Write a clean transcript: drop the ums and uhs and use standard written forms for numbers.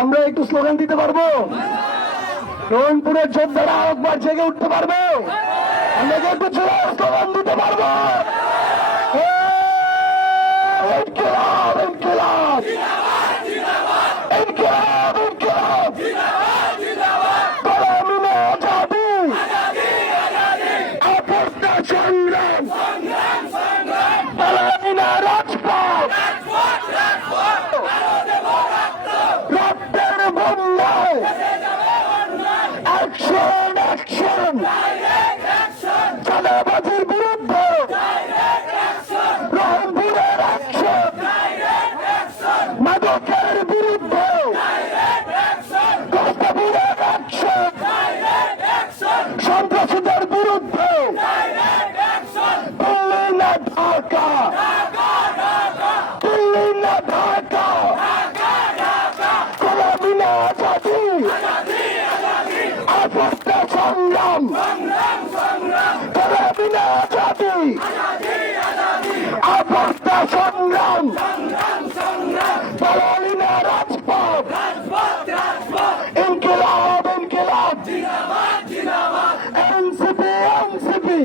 আমরা একটু স্লোগান দিতে পারবো? রংপুরের যোদ্ধারা একবার জেগে উঠতে পারবে? আমরা কি একটু স্লোগান দিতে পারবো? ইনকিলাব ইনকিলাব ইনকিলাব ইনকিলাব গোলামিনে আজাদি আপসটা সংগ্রাম গোলামিনে রাজপথ রক্তের বন্যায় অ্যাকশন অ্যাকশন চাঁদাবাজির বিরুদ্ধে রংপুরের অ্যাকশন মাদকের বিরুদ্ধে কস্তাপুরের অ্যাকশন সন্ত্রাসীদের বিরুদ্ধে দিল্লি না ঢাকা দিল্লি না ঢাকা গোলামি না আজাদি আপসটা সংগ্রাম গোলামি না আজাদি আপসটা সংগ্রাম গোলামি না রাজপথ ইনকিলাব ইনকিলাব এনসিপি এনসিপি